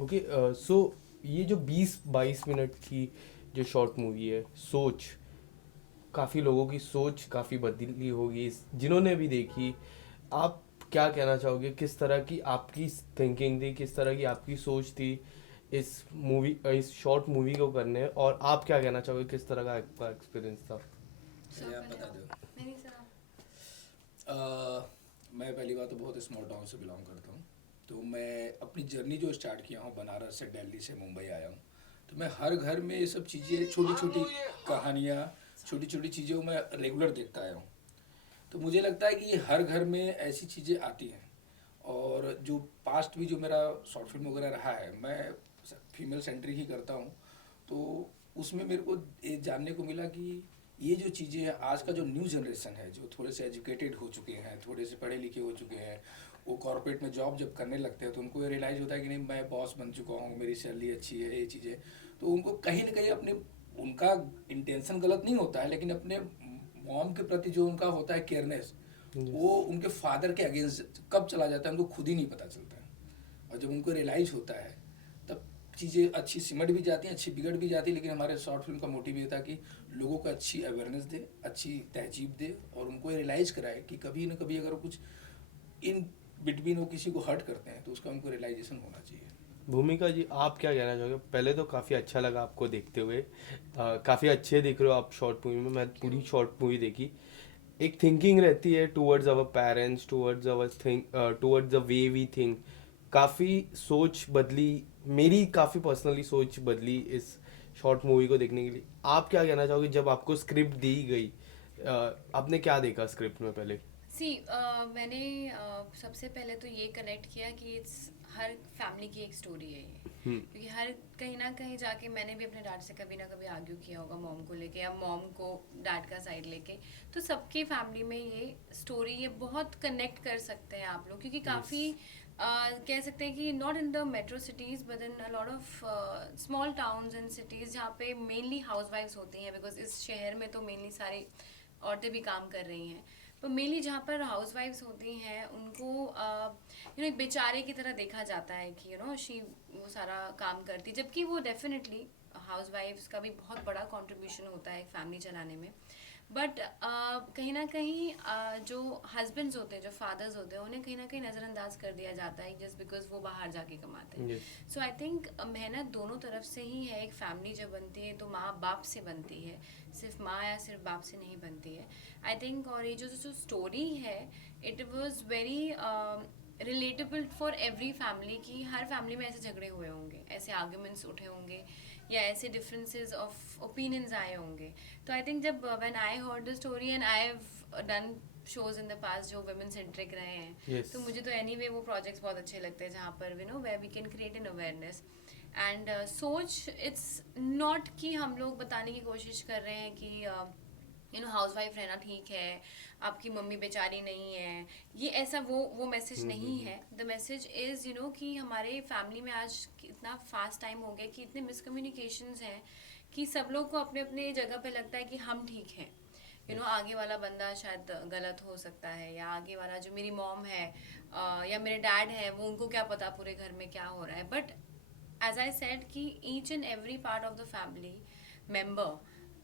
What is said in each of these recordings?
Okay, सो ये जो 20-22 minute की जो शॉर्ट मूवी है सोच, काफ़ी लोगों की सोच काफ़ी बदली होगी जिन्होंने भी देखी। आप क्या कहना चाहोगे, किस तरह की आपकी थिंकिंग थी, किस तरह की आपकी सोच थी इस शॉर्ट मूवी को करने, और आप क्या कहना चाहोगे, किस तरह का आपका एक्सपीरियंस था? पहले आप बता दो। अ, मैं पहली बात तो बहुत स्मॉल टाउन से बिलोंग करता हूँ। तो मैं अपनी जर्नी जो स्टार्ट किया हूँ बनारस से, दिल्ली से मुंबई आया हूँ। तो मैं हर घर में ये सब चीज़ें, छोटी छोटी कहानियाँ, छोटी छोटी चीज़ें को मैं रेगुलर देखता आया हूँ। तो मुझे लगता है कि ये हर घर में ऐसी चीज़ें आती हैं। और जो पास्ट भी जो मेरा शॉर्ट फिल्म वगैरह रहा है, मैं फीमेल सेंट्रिक ही करता हूँ। तो उसमें मेरे को ये जानने को मिला कि ये जो चीज़ें हैं, आज का जो न्यू जनरेशन है, जो थोड़े से एजुकेटेड हो चुके हैं, थोड़े से पढ़े लिखे हो चुके हैं, वो कॉर्पोरेट में जॉब जब करने लगते हैं तो उनको ये रियलाइज़ होता है कि नहीं, मैं बॉस बन चुका हूँ, मेरी सैलरी अच्छी है, ये चीज़ें। तो उनको कहीं ना कहीं अपने, उनका इंटेंशन गलत नहीं होता है, लेकिन अपने मॉम के प्रति जो उनका होता है केयरनेस, वो यस। उनके फादर के अगेंस्ट कब चला जाता है उनको खुद ही नहीं पता चलता है। और जब उनको रियलाइज होता है, तब चीज़ें अच्छी सिमट भी जाती हैं, अच्छी बिगड़ भी जाती है। लेकिन हमारे शॉर्ट फिल्म का मोटिव ये था कि लोगों को अच्छी अवेयरनेस दे, अच्छी तहजीब दे, और उनको रियलाइज़ कराए कि कभी ना कभी अगर वो कुछ इन बिटवीन वो किसी को हर्ट करते हैं तो उसका उनको रियलाइजेशन होना चाहिए। भूमिका जी, आप क्या कहना चाहोगे? पहले तो काफ़ी अच्छा लगा आपको देखते हुए, काफ़ी अच्छे दिख रहे हो आप शॉर्ट मूवी में। मैं पूरी शॉर्ट मूवी देखी। एक थिंकिंग रहती है towards our parents, towards our think, towards the way we think. काफ़ी सोच बदली, मेरी काफ़ी पर्सनली सोच बदली इस शॉर्ट मूवी को देखने के लिए। आप क्या कहना चाहोगे जब आपको स्क्रिप्ट दी गई? आपने क्या देखा स्क्रिप्ट में पहले? सी मैंने सबसे पहले तो ये कनेक्ट किया कि इट्स हर फैमिली की एक स्टोरी है ये। हम्म। क्योंकि हर कहीं ना कहीं जाके मैंने भी अपने डैड से कभी ना कभी आर्ग्यू किया होगा मॉम को लेके, या मॉम को डैड का साइड लेके। तो सबकी फैमिली में ये स्टोरी, ये बहुत कनेक्ट कर सकते हैं आप लोग, क्योंकि यस। काफ़ी कह सकते हैं कि not in the metro cities but in a lot of small towns and cities जहाँ पे मेनली हाउस वाइफ्स होती हैं, बिकॉज इस शहर में तो मेनली सारी औरतें भी काम कर रही हैं। तो मेनली जहाँ पर हाउस वाइफ्स होती हैं उनको एक बेचारे की तरह देखा जाता है कि शी वो सारा काम करती, जबकि वो डेफिनेटली हाउस वाइफ्स का भी बहुत बड़ा कंट्रीब्यूशन होता है एक फैमिली चलाने में। बट कहीं ना कहीं जो हस्बैंड्स होते हैं, जो फादर्स होते हैं, उन्हें कहीं ना कहीं नज़रअंदाज कर दिया जाता है जस्ट बिकॉज वो बाहर जाके कमाते हैं। यस। सो आई थिंक मेहनत दोनों तरफ से ही है। एक फैमिली जब बनती है तो माँ बाप से बनती है, सिर्फ माँ या सिर्फ बाप से नहीं बनती है, आई थिंक। और ये जो जो स्टोरी है, it was very relatable for every family, कि हर फैमिली में ऐसे झगड़े हुए होंगे, ऐसे आर्ग्यूमेंट्स उठे होंगे, या ऐसे डिफरेंसेस ऑफ ओपिनियंस आए होंगे। तो आई थिंक जब when I heard the story and I have done shows in the past जो वुमेन सेंट्रिक रहे हैं, यस। तो मुझे तो एनीवे वो प्रोजेक्ट्स बहुत अच्छे लगते हैं जहाँ पर where we can create an awareness and सोच। इट्स नॉट कि हम लोग बताने की कोशिश कर रहे हैं कि हाउस वाइफ रहना ठीक है, आपकी मम्मी बेचारी नहीं है, ये ऐसा वो मैसेज नहीं है। द मैसेज इज़ कि हमारे फैमिली में आज इतना फास्ट टाइम हो गया कि इतने मिसकम्युनिकेशंस हैं कि सब लोग को अपने अपने जगह पे लगता है कि हम ठीक हैं। यस। आगे वाला बंदा शायद गलत हो सकता है, या आगे वाला जो मेरी मॉम है या मेरे डैड है, वो उनको क्या पता पूरे घर में क्या हो रहा है। बट एज आई सेड कि each and every part of the family member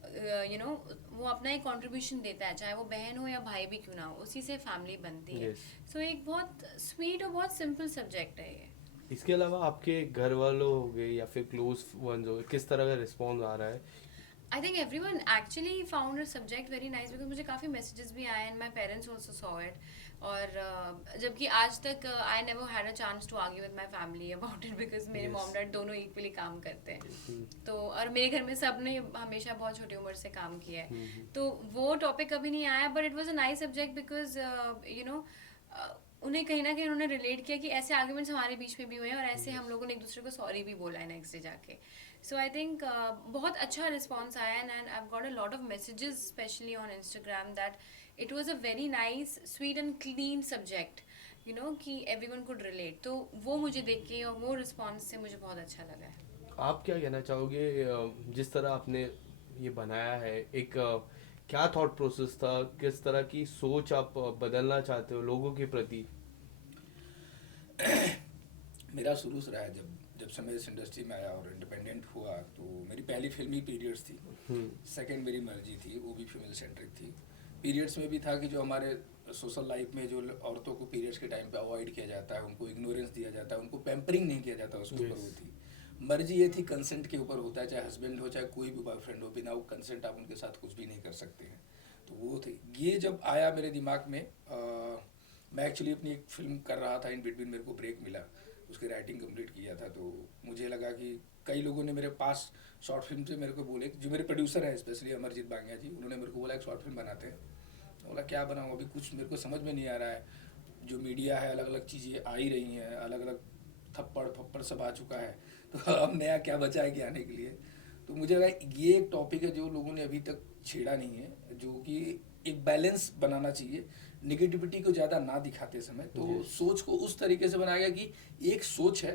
वो अपना एक कंट्रीब्यूशन देता है, चाहे वो बहन हो या भाई भी क्यों ना हो, उसी से फैमिली बनती है। यस। सो एक बहुत स्वीट और बहुत सिंपल सब्जेक्ट है ये। इसके अलावा आपके घर वालों हो गए या फिर क्लोज वंस हो गए, किस तरह का रिस्पॉन्स आ रहा है? I think everyone actually found subject very nice, because मुझे काफ़ी मैसेजेस भी आए and my parents also saw it. और जबकि आज तक I never had a chance to argue with my family about it, because मेरे यस। मॉम डैड दोनों इक्वली काम करते हैं। तो और मेरे घर में सब ने हमेशा बहुत छोटी उम्र से काम किया है, तो वो टॉपिक कभी नहीं आया। But it was a nice subject because उन्हें कहीं ना कहीं उन्होंने रिलेट किया कि ऐसे आर्ग्यूमेंट्स हमारे बीच में भी हुए हैं, और ऐसे हम यस। लोगों ने एक दूसरे को सॉरी भी बोला है नेक्स्ट डे जाके। सो आई थिंक बहुत अच्छा रिस्पॉन्स आया and I got a lot of messages specially on Instagram that it was a very nice sweet and clean subject, कि एवरी वन कुड रिलेट। तो वो मुझे देख के और वो रिस्पॉन्स से मुझे बहुत अच्छा लगा है। आप क्या कहना चाहोगे, जिस तरह आपने ये बनाया है, एक क्या थॉट प्रोसेस था, किस तरह की सोच आप बदलना चाहते हो लोगों के प्रति? मेरा शुरू से रहा है, जब जब से मैं इस इंडस्ट्री में आया और इंडिपेंडेंट हुआ, तो मेरी पहली फिल्म ही पीरियड्स थी। सेकंड मेरी मर्जी थी, वो भी फीमेल सेंट्रिक थी। पीरियड्स में भी था कि जो हमारे सोशल लाइफ में जो औरतों को पीरियड्स के टाइम पे अवॉइड किया जाता है, उनको इग्नोरेंस दिया जाता है, उनको पैम्परिंग नहीं किया जाता, उसके ऊपर वो थी। मर्जी ये थी, कंसेंट के ऊपर होता है, चाहे हस्बैंड हो चाहे कोई भी बॉयफ्रेंड हो, बिना वो कंसेंट आप उनके साथ कुछ भी नहीं कर सकते हैं। तो वो थी। ये जब आया मेरे दिमाग में, मैं एक्चुअली अपनी एक फिल्म कर रहा था, इन बिटवीन मेरे को ब्रेक मिला, उसकी राइटिंग कंप्लीट किया था। तो मुझे लगा कि कई लोगों ने मेरे पास शॉर्ट फिल्म से मेरे को बोले, जो मेरे प्रोड्यूसर हैं स्पेशली अमरजीत बांगिया जी, उन्होंने मेरे को बोला एक शॉर्ट फिल्म बनाते हैं। बोला क्या बनाऊँ, अभी कुछ मेरे को समझ में नहीं आ रहा है। जो मीडिया है, अलग अलग चीज़ें आ ही रही हैं, अलग अलग थप्पड़ फप्पड़ सब आ चुका है, तो अब नया क्या बचा है कि आने के लिए। तो मुझे लगा ये एक टॉपिक है जो लोगों ने अभी तक छेड़ा नहीं है, जो कि एक बैलेंस बनाना चाहिए, निगेटिविटी को ज़्यादा ना दिखाते समय। तो सोच को उस तरीके से बनाया गया कि एक सोच है,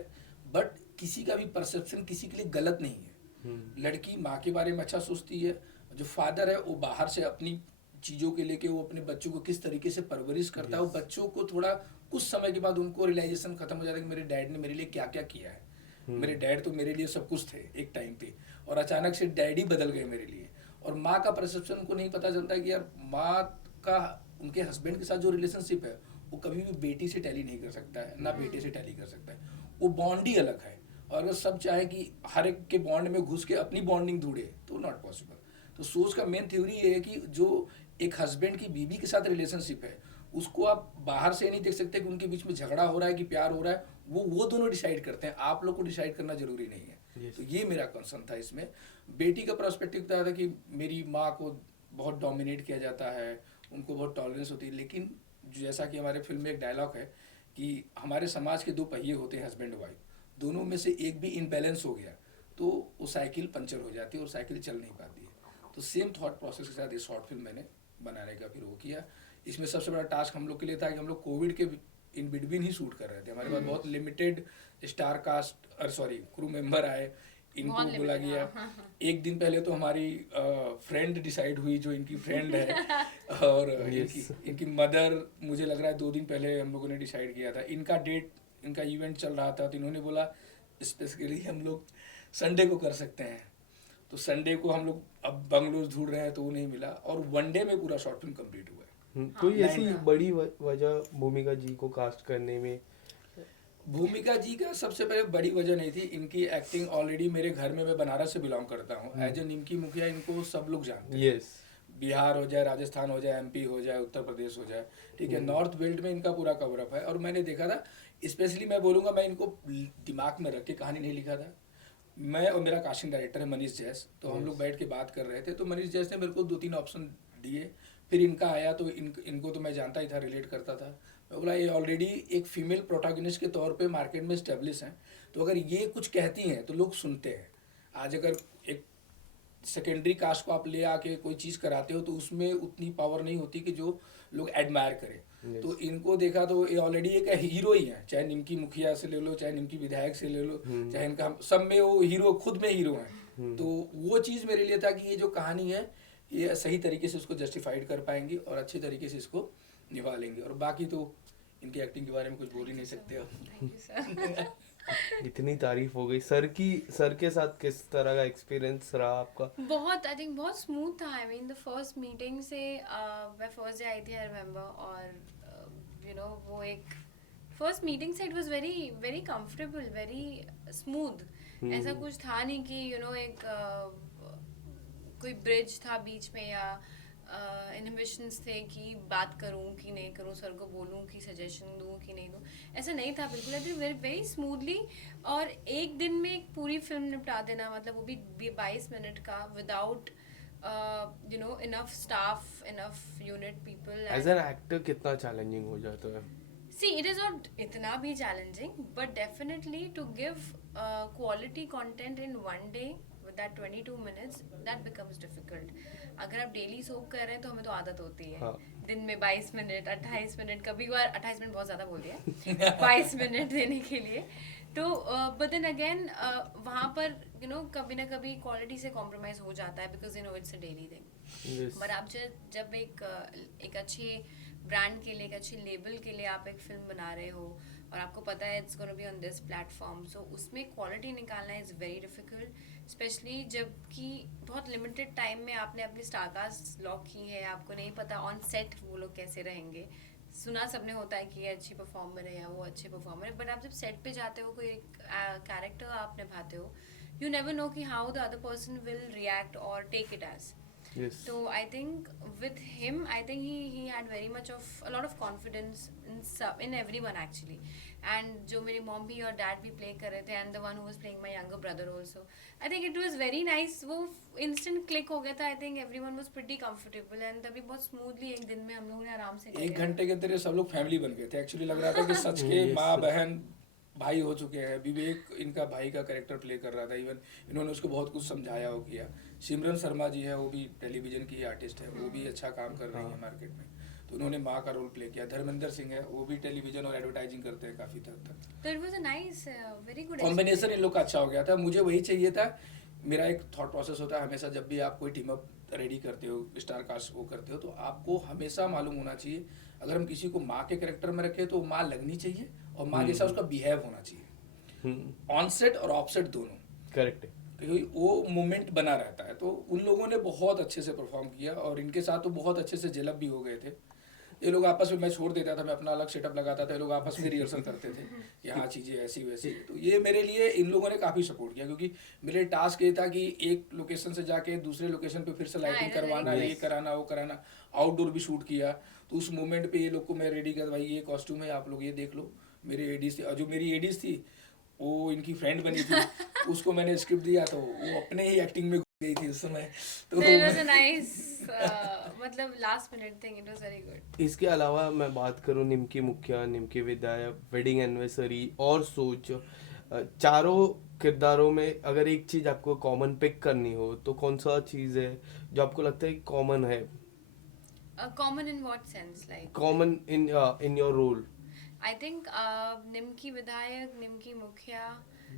बट किसी का भी परसेप्शन किसी के लिए गलत नहीं है। लड़की माँ के बारे में अच्छा सोचती है, जो फादर है वो बाहर से अपनी चीज़ों के लेके वो अपने बच्चों को किस तरीके से परवरिश करता है। वो बच्चों को थोड़ा कुछ समय के बाद उनको रियलाइजेशन खत्म हो जाता है कि मेरे डैड ने मेरे लिए क्या क्या किया है। मेरे डैड तो मेरे लिए सब कुछ थे एक टाइम पे, और अचानक से डैडी बदल गए मेरे लिए। और माँ का परसेप्शन उनको नहीं पता चलता कि यार माँ का उनके हस्बैंड के साथ जो रिलेशनशिप है वो कभी भी बेटी से टैली नहीं कर सकता है, ना बेटे से टैली कर सकता है। वो बॉन्ड ही अलग है, और वो सब चाहे कि हर एक के बॉन्ड में घुस के अपनी बॉन्डिंग ढूंढे, तो नॉट पॉसिबल। तो सोच का मेन थ्योरी ये है कि जो एक हस्बैंड की बीवी के साथ रिलेशनशिप है, उसको आप बाहर से नहीं देख सकते कि उनके बीच में झगड़ा हो रहा है कि प्यार हो रहा है। वो दोनों डिसाइड करते हैं, आप लोग को डिसाइड करना जरूरी नहीं है। तो ये मेरा कंसर्न था इसमें। बेटी का पर्सपेक्टिव था कि मेरी माँ को बहुत डोमिनेट किया जाता है, उनको बहुत टॉलरेंस होती है, लेकिन जैसा कि हमारे फिल्म में एक डायलॉग है कि हमारे समाज के दो पहिए होते हैं, हस्बैंड वाइफ, दोनों में से एक भी इनबैलेंस हो गया तो वो साइकिल पंचर हो जाती है और साइकिल चल नहीं पाती है। तो सेम थॉट प्रोसेस के साथ ये शॉर्ट फिल्म मैंने बनाने का फिर वो किया। इसमें सबसे बड़ा टास्क हम लोग के लिए था कि हम लोग कोविड के इन बिटवीन ही शूट कर रहे थे। हमारे पास बहुत limited star cast crew member आए, इनको बोला गया। एक दिन पहले तो हमारी फ्रेंड डिसाइड हुई, जो इनकी फ्रेंड है, और इनकी मदर, मुझे लग रहा है 2 दिन पहले हम लोगों ने डिसाइड किया था। इनका डेट, इनका इवेंट चल रहा था, तो इन्होंने बोला स्पेसिफिकली हम लोग संडे को कर सकते हैं। तो संडे को हम लोग अब बंगलोर ढूंढ रहे हैं, तो वो नहीं मिला, और 1 डे में पूरा शॉर्ट फिल्म कंप्लीट हुआ है। कोई ऐसी बड़ी वजह भूमिका जी को कास्ट करने में? भूमिका जी का सबसे पहले बड़ी वजह नहीं थी, इनकी एक्टिंग ऑलरेडी मेरे घर में, मैं बनारस से बिलोंग करता हूँ, एज ए निमकी मुखिया इनको सब लोग जानते हैं। यस। बिहार हो जाए, राजस्थान हो जाए, एमपी हो जाए, उत्तर प्रदेश हो जाए, ठीक है, नॉर्थ बेल्ट में इनका पूरा कवरअप है। और मैंने देखा था, स्पेशली मैं बोलूँगा, मैं इनको दिमाग में रख के कहानी नहीं लिखा था। मैं और मेरा कास्टिंग डायरेक्टर है मनीष जैस, तो हम लोग बैठ के बात कर रहे थे, तो मनीष जैस ने मेरे को 2-3 ऑप्शन दिए। फिर इनका आया, तो इनको तो मैं जानता ही था, रिलेट करता था। मैं बोला ये ऑलरेडी एक फीमेल प्रोटैगनिस्ट के तौर पे मार्केट में स्टेब्लिश हैं, तो अगर ये कुछ कहती हैं तो लोग सुनते हैं। आज अगर एक सेकेंडरी कास्ट को आप ले आके कोई चीज़ कराते हो, तो उसमें उतनी पावर नहीं होती कि जो लोग एडमायर करें। तो इनको देखा तो ये ऑलरेडी एक हीरो ही है, चाहे निमकी मुखिया से ले लो, चाहे निमकी विधायक से ले लो, चाहे इनका सब में वो हीरो, खुद में हीरो हैं। तो वो चीज़ मेरे लिए था कि ये जो कहानी है, ये सही तरीके से उसको जस्टिफाइड कर पाएंगी और अच्छे तरीके से इसको निभा लेंगे। और बाकी तो इनकी एक्टिंग के बारे में कुछ बोल ही नहीं सकते अब। Thank you sir. इतनी तारीफ हो गई। सर के साथ किस तरह का एक्सपीरियंस रहा आपका? बहुत, आई थिंक बहुत स्मूथ था। I mean the first meeting से मैं फर्स्ट डे आई थी, आई रिमेम्बर, और यू नो वो एक फर्स्ट मीटिंग से it was very very comfortable, very smooth. ऐसा कुछ था नहीं कि यू नो एक कोई ब्रिज था बीच में, या इनहिबिशंस थे कि बात करूं कि नहीं करूं, सर को बोलूं कि सजेशन दूं कि नहीं दूं, ऐसा नहीं था बिल्कुल। आई वेरी वेरी स्मूथली, और एक दिन में एक पूरी फिल्म निपटा देना, मतलब वो भी 22 मिनट का, without you know enough staff, enough unit people. As an actor कितना चैलेंजिंग हो जाता है? See, it is not इतना भी challenging, but definitely to give quality content in 1 day with that 22 minutes, that becomes difficult. अगर आप daily soap कर रहे हैं तो हमें तो आदत होती है, हाँ। दिन में 22 मिनट, 28 मिनट, कभी कभार 28 मिनट बहुत ज़्यादा बोल दिया 22 मिनट देने के लिए। तो बट देन अगेन वहाँ पर यू नो कभी ना कभी क्वालिटी से कॉम्प्रोमाइज़ हो जाता है, because you know it's a daily thing. But आप जब एक अच्छे ब्रांड के लिए, एक अच्छी लेबल के लिए आप एक फिल्म बना रहे हो, और आपको पता है it's gonna be on this platform, so उसमें क्वालिटी निकालना इज़ वेरी डिफिकल्ट, स्पेशली जबकि बहुत लिमिटेड टाइम में आपने अपनी स्टारकास्ट लॉक की है, आपको नहीं पता ऑन सेट वो लोग कैसे रहेंगे। सुना सबने होता है कि ये अच्छी परफॉर्मर है या वो अच्छे परफॉर्मर है, बट आप जब सेट पे जाते हो, कोई कैरेक्टर आप निभाते हो, you never know कि how the other person will react or take it as. Yes. So I think with him, I think he had very much of a lot of confidence in everyone actually. And जो मेरी mom भी और dad भी play कर रहे थे, and the one who was playing my younger brother also, I think it was very nice. वो instant click हो गया था. I think everyone was pretty comfortable and तभी बहुत smoothly एक दिन में हम लोगों ने आराम से एक किया। घंटे के अंदर ये सब लोग फैमिली बन गए थे। एक्चुअली लग रहा था कि सच के Yes. माँ बहन भाई हो चुके हैं। विवेक इनका भाई का कैरेक्टर प्ले कर रहा था, इवन इन्होंने उसको बहुत कुछ समझाया हो किया। सिमरन शर्मा जी है, वो भी टेलीविजन की आर्टिस्ट है, वो भी अच्छा काम कर रही है मार्केट में, तो उन्होंने माँ का रोल प्ले किया। धर्मेंद्र सिंह है, वो भी टेलीविजन और एडवर्टाइजिंग करते हैं काफ़ी हद तक। तो it was a nice, very good combination इन लोग का अच्छा हो गया था। मुझे वही चाहिए था। मेरा एक थॉट प्रोसेस होता है हमेशा, जब भी आप कोई टीम अप रेडी करते हो, स्टार कास्ट वो करते हो, तो आपको हमेशा मालूम होना चाहिए, अगर हम किसी को माँ के कैरेक्टर में रखें तो माँ लगनी चाहिए और माँ जैसा उसका बिहेव होना चाहिए, ऑन सेट और ऑफ सेट दोनों। करेक्ट है। क्योंकि वो मोमेंट बना रहता है। तो उन लोगों ने बहुत अच्छे से परफॉर्म किया और इनके साथ तो बहुत अच्छे से जेलअप भी हो गए थे। ये लोग आपस में, मैं छोड़ देता था, मैं अपना अलग सेटअप लगाता था, ये लोग आपस में रिहर्सल करते थे कि हाँ चीज़ें ऐसी वैसी। तो ये मेरे लिए इन लोगों ने काफ़ी सपोर्ट किया, क्योंकि मेरे टास्क ये था कि एक लोकेशन से जाके दूसरे लोकेशन पे फिर से लाइटिंग it was very करवाना, ये nice. कराना, वो कराना, आउटडोर भी शूट किया। तो उस मोमेंट पे ये लोग को मैं रेडी कर, भाई ये कॉस्ट्यूम है, आप लोग ये देख लो। मेरे एडीज थी, और जो मेरी एडीज थी वो इनकी फ्रेंड बनी थी, उसको मैंने स्क्रिप्ट दिया तो वो अपने ही एक्टिंग में गई थी उस समय। तो So it was a nice, मतलब last minute thing. It was very good. इसके अलावा मैं बात करूं निमकी मुखिया, निमकी विधायक, वेडिंग एनिवर्सरी और सोच, चारों किरदारों में अगर एक चीज आपको कॉमन पिक करनी हो तो कौन सा चीज है जो आपको लगता है कॉमन है? Common in what sense? Like common in your role? I think Nimki Vidhayak, Nimki मुखिया,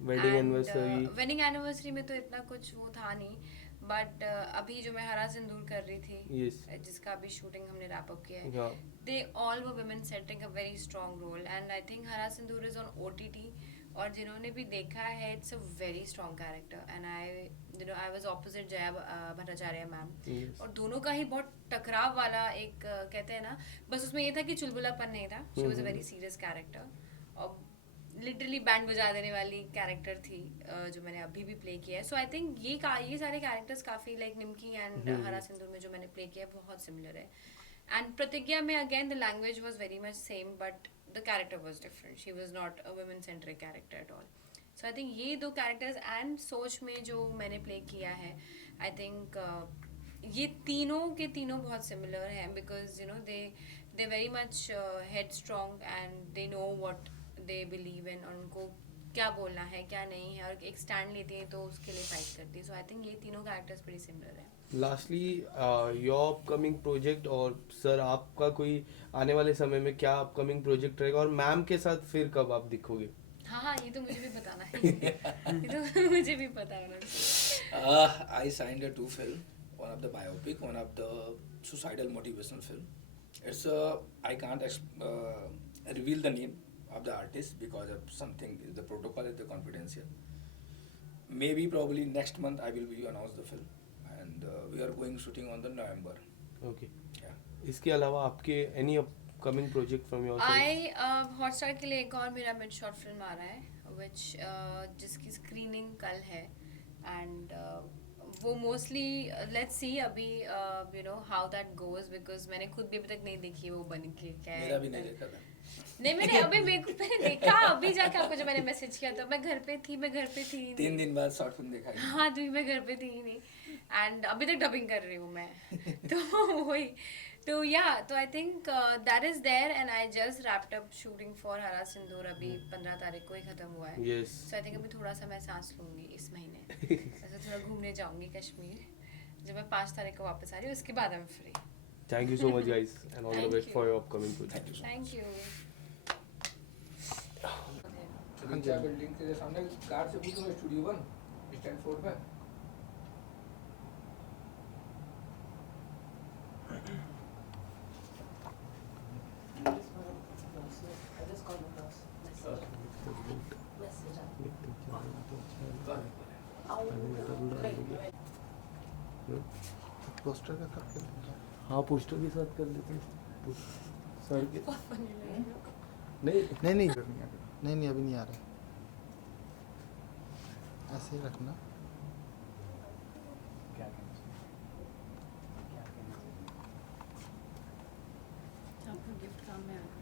Wedding anniversary. वेडिंग एनिवर्सरी में तो इतना कुछ वो था नहीं, बट अभी जो मैं हरा सिंदूर कर रही थी, Yes. जिसका अभी शूटिंग हमने रैप अप किया है, Yeah. they all were women setting a very strong role and I think हरा सिंदूर is on OTT और जिन्होंने भी देखा है it's a very strong character and I was opposite Jaya Bhattacharya ma'am Yes. और दोनों का ही बहुत टकराव वाला एक कहते हैं ना, बस उसमें ये था कि चुलबुलापन नहीं था, she was a very serious character और लिटरली बैंड बजा देने वाली कैरेक्टर थी जो मैंने अभी भी प्ले किया है। सो आई थिंक ये सारे कैरेक्टर्स काफ़ी लाइक निमकी एंड हरा सिंदूर में जो मैंने प्ले किया है बहुत सिमिलर है। एंड प्रतिज्ञा में again the language was very much same but the character was different, she was not a women centric character at all. So I think ये दो कैरेक्टर्स एंड सोच में जो मैंने प्ले किया है, आई थिंक ये तीनों के तीनों बहुत सिमिलर हैं because you know they very much head strong and they know what they believe in और उनको क्या बोलना है क्या नहीं है और एक स्टैंड लेती है तो उसके लिए फाइट करती है। सो आई थिंक ये तीनों कैरेक्टर्स बड़ी सिमिलर हैं। लास्टली योर अपकमिंग प्रोजेक्ट और सर आपका कोई आने वाले समय में क्या अपकमिंग प्रोजेक्ट रहेगा और मैम के साथ फिर कब आप दिखोगे? हाँ ये तो मुझे भी बताना है ये तो मुझे भी पता होना चाहिए। I signed a 2 film, one of the biopic, one of the suicidal motivational film. It's I can't reveal the name of the artist because of something, the protocol is the confidential. Maybe probably next month I will be announce the film and we are going shooting on the November. Okay. Yeah. इसके अलावा आपके any upcoming project from your I Hotstar के लिए एक और मेरा mid short film आ रहा है विच जिसकी स्क्रीनिंग कल है एंड वो मोस्टली लेट्स सी अभी you know how that goes because मैंने खुद भी अभी तक नहीं देखी वो बन के क्या है। मेरा भी नहीं देखा था। नहीं मैंने देखा अभी जाके आपको जो मैंने मैसेज किया था, मैं घर पे थी ही 3 नहीं। दिन बाद शॉर्ट फिल्म देखा है। हाँ तो मैं घर पे थी ही नहीं एंड अभी तक डबिंग कर रही हूँ मैं तो वही तो या तो I think that is there and I just wrapped up shooting for Hara Sindoor अभी 15 तारीख को ही खत्म हुआ है। Yes. सो आई थिंक अभी थोड़ा सा मैं सांस लूंगी इस महीने ऐसे थोड़ा घूमने जाऊंगी कश्मीर जब मैं 5 तारीख को वापस आ रही हूँ, उसके बाद I am free. Thank you so much guys and all the Thank best you. For your upcoming project. Thank you so thank you. Much. Building के सामने कार से पूछो स्टूडियो 1 स्टैनफोर्ड में। पोस्टर के साथ कर दीजिए। हाँ पोस्टर के साथ कर लेते हैं सर के नहीं नहीं नहीं नहीं नहीं अभी नहीं आ रहा है। ऐसे ही रखना। आपका गिफ्ट काम में आ गया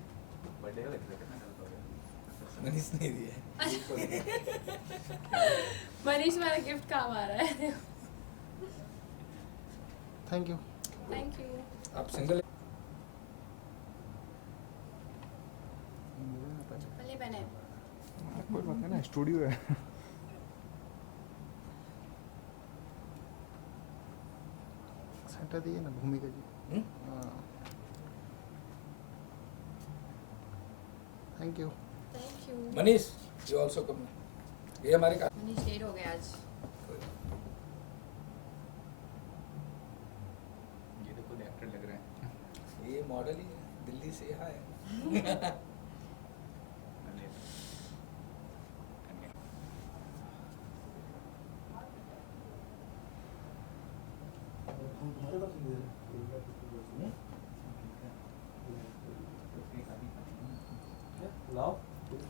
मनीष ने दिया है मनीष वाला गिफ्ट काम आ रहा है थैंक यू। थैंक यू आप सिंगल चप्पलें पहने कोई बात नहीं ना, स्टूडियो है। सेंटर दिए ना Bhumika ji. Thank you. Thank you Manish you also come ये हमारे का मनीष लेट हो गया आज ये तो खुद एक्टर लग रहे हैं ये मॉडल ही है दिल्ली से यहाँ है